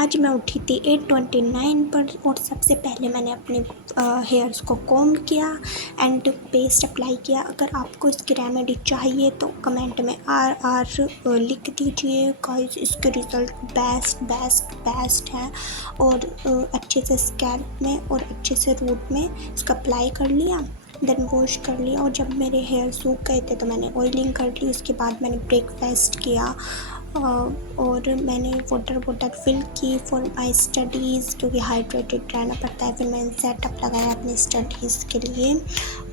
आज मैं उठी थी 8:29 पर और सबसे पहले मैंने अपने हेयर्स को कॉम्ब किया एंड पेस्ट अप्लाई किया। अगर आपको इसकी रेमेडी चाहिए तो कमेंट में आर लिख दीजिए गाइस। इसके रिज़ल्ट बेस्ट है और अच्छे से स्कैल्प में और अच्छे से रूट में इसका अप्लाई कर लिया, देन वॉश कर लिया। और जब मेरे हेयर सूख गए थे तो मैंने ऑयलिंग कर ली। उसके बाद मैंने ब्रेकफास्ट किया और मैंने वाटर फिल की फॉर माई स्टडीज़, क्योंकि हाइड्रेटेड रहना पड़ता है। फिर मैंने सेटअप लगाया अपनी स्टडीज़ के लिए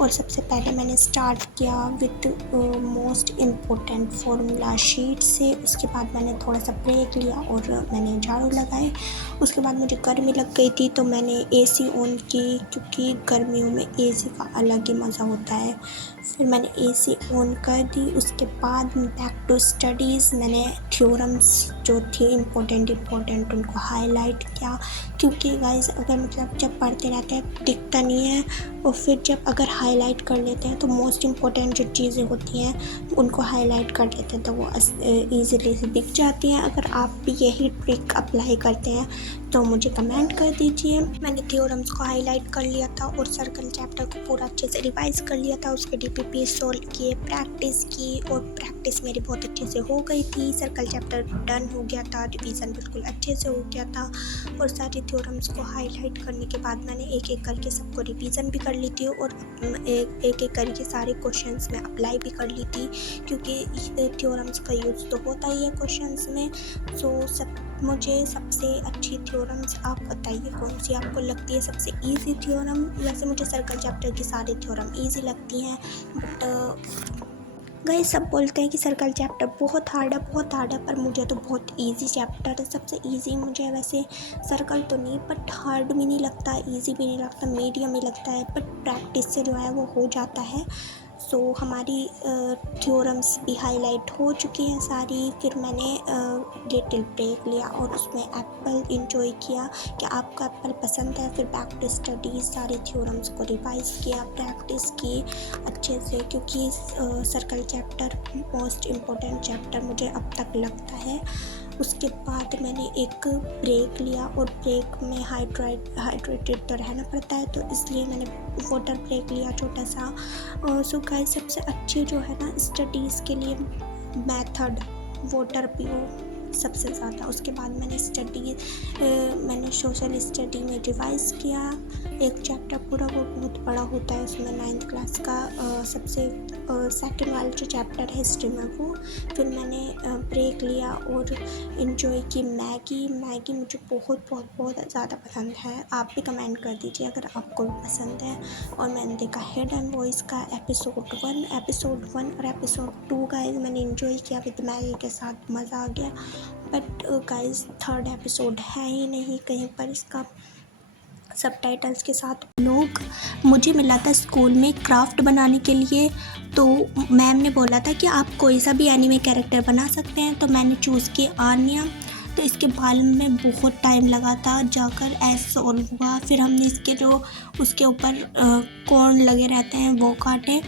और सबसे पहले मैंने स्टार्ट किया with most important formula sheet से। उसके बाद मैंने थोड़ा सा ब्रेक लिया और मैंने झाड़ू लगाए। उसके बाद मुझे गर्मी लग गई थी तो मैंने एसी ऑन की, क्योंकि गर्मियों में एसी का अलग ही मज़ा होता है। फिर मैंने एसी ऑन कर दी। उसके बाद बैक टू स्टडीज़। मैंने थ्योरम्स जो थे इम्पोर्टेंट उनको हाईलाइट किया, क्योंकि गाइस अगर मतलब जब पढ़ते रहते हैं दिखता नहीं है, और फिर जब अगर हाईलाइट कर लेते हैं तो मोस्ट इम्पोर्टेंट जो चीज़ें होती हैं उनको हाईलाइट कर लेते हैं तो वो ईज़िली से दिख जाती हैं। अगर आप भी यही ट्रिक अप्लाई करते हैं तो मुझे कमेंट कर दीजिए। मैंने थ्योरम्स को हाईलाइट कर लिया था और सर्कल चैप्टर को पूरा अच्छे से रिवाइज़ कर लिया था। उसके डीपीपी सॉल्व किए, प्रैक्टिस की और प्रैक्टिस मेरी बहुत अच्छे से हो गई थी। सर्कल चैप्टर डन हो गया था, रिवीजन बिल्कुल अच्छे से हो गया था। और सारे थ्योरम्स को हाईलाइट करने के बाद मैंने एक एक करके सबको रिवीजन भी कर ली थी और एक एक करके सारे क्वेश्चंस में अप्लाई भी कर ली थी, क्योंकि थ्योरम्स का यूज़ तो होता ही है क्वेश्चंस में। सो मुझे सबसे अच्छी थ्योरम्स आप बताइए कौन सी आपको लगती है सबसे इजी थ्योरम। वैसे मुझे सर्कल चैप्टर की सारी थ्योरम इजी लगती हैं, बट गाइस सब बोलते हैं कि सर्कल चैप्टर बहुत हार्ड है, पर मुझे तो बहुत इजी चैप्टर है। सबसे इजी मुझे वैसे सर्कल तो नहीं, बट हार्ड भी नहीं लगता, इजी भी नहीं लगता, मीडियम ही लगता है। बट प्रैक्टिस से जो है वो हो जाता है। सो हमारी थ्योरम्स भी हाईलाइट हो चुकी हैं सारी। फिर मैंने लिटिल ब्रेक लिया और उसमें एप्पल इंजॉय किया कि आपको एप्पल पसंद है। फिर बैक टू स्टडीज़ सारे थ्योरम्स को रिवाइज़ किया, प्रैक्टिस की अच्छे से, क्योंकि circle chapter most important chapter मुझे अब तक लगता है। उसके बाद मैंने एक ब्रेक लिया और ब्रेक में हाइड्रेटेड तो रहना पड़ता है, तो इसलिए मैंने वाटर ब्रेक लिया छोटा सा। सो गाइस सबसे अच्छी जो है ना स्टडीज़ के लिए मेथड वाटर पियो सबसे ज़्यादा। उसके बाद मैंने सोशल स्टडी में रिवाइज़ किया एक चैप्टर पूरा, वो बहुत बड़ा होता है उसमें 9th क्लास का सबसे सेकंड वाला जो चैप्टर है हिस्ट्री में वो। फिर मैंने ब्रेक लिया और इन्जॉय की मैगी मुझे बहुत ज़्यादा पसंद है। आप भी कमेंट कर दीजिए अगर आपको भी पसंद है। और मैंने देखा हेड एंड वॉइस का एपिसोड 1 और एपिसोड 2 गाइस मैंने इन्जॉय किया विद मैगी के साथ, मज़ा आ गया। बट गाइस 3rd एपिसोड है ही नहीं कहीं पर इसका सबटाइटल्स के साथ। लोग मुझे मिला था स्कूल में क्राफ्ट बनाने के लिए, तो मैम ने बोला था कि आप कोई सा भी एनीमे कैरेक्टर बना सकते हैं, तो मैंने चूज़ किया आन्या। तो इसके बाल में बहुत टाइम लगा था, जाकर ऐसे सॉल्व हुआ। फिर हमने इसके जो उसके ऊपर कॉर्न लगे रहते हैं वो काटे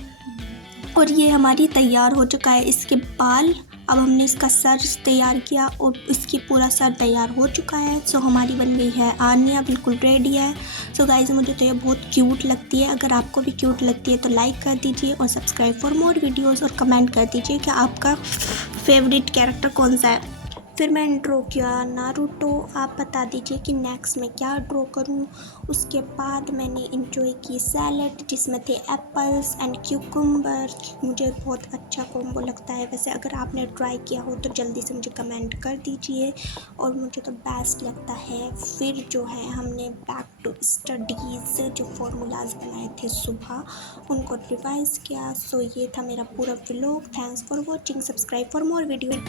और ये हमारी तैयार हो चुका है इसके बाल। अब हमने इसका सर तैयार किया और इसकी पूरा सर तैयार हो चुका है। सो हमारी बन गई है आन्या, बिल्कुल रेडी है। सो गाइज मुझे तो ये बहुत क्यूट लगती है। अगर आपको भी क्यूट लगती है तो लाइक कर दीजिए और सब्सक्राइब फॉर मोर वीडियोस और कमेंट कर दीजिए कि आपका फेवरेट कैरेक्टर कौन सा है। फिर मैंने ड्रॉ किया नारुतो। आप बता दीजिए कि नेक्स्ट में क्या ड्रॉ करूं। उसके बाद मैंने इंजॉय की सैलड जिसमें थे एप्पल्स एंड क्यूकम्बर। मुझे बहुत अच्छा कॉम्बो लगता है। वैसे अगर आपने ट्राई किया हो तो जल्दी से मुझे कमेंट कर दीजिए, और मुझे तो बेस्ट लगता है। फिर जो है हमने बैक टू स्टडीज़ जो फार्मूलाज बनाए थे सुबह उनको रिवाइज़ किया। सो ये था मेरा पूरा vlog. Thanks for watching, subscribe for more video.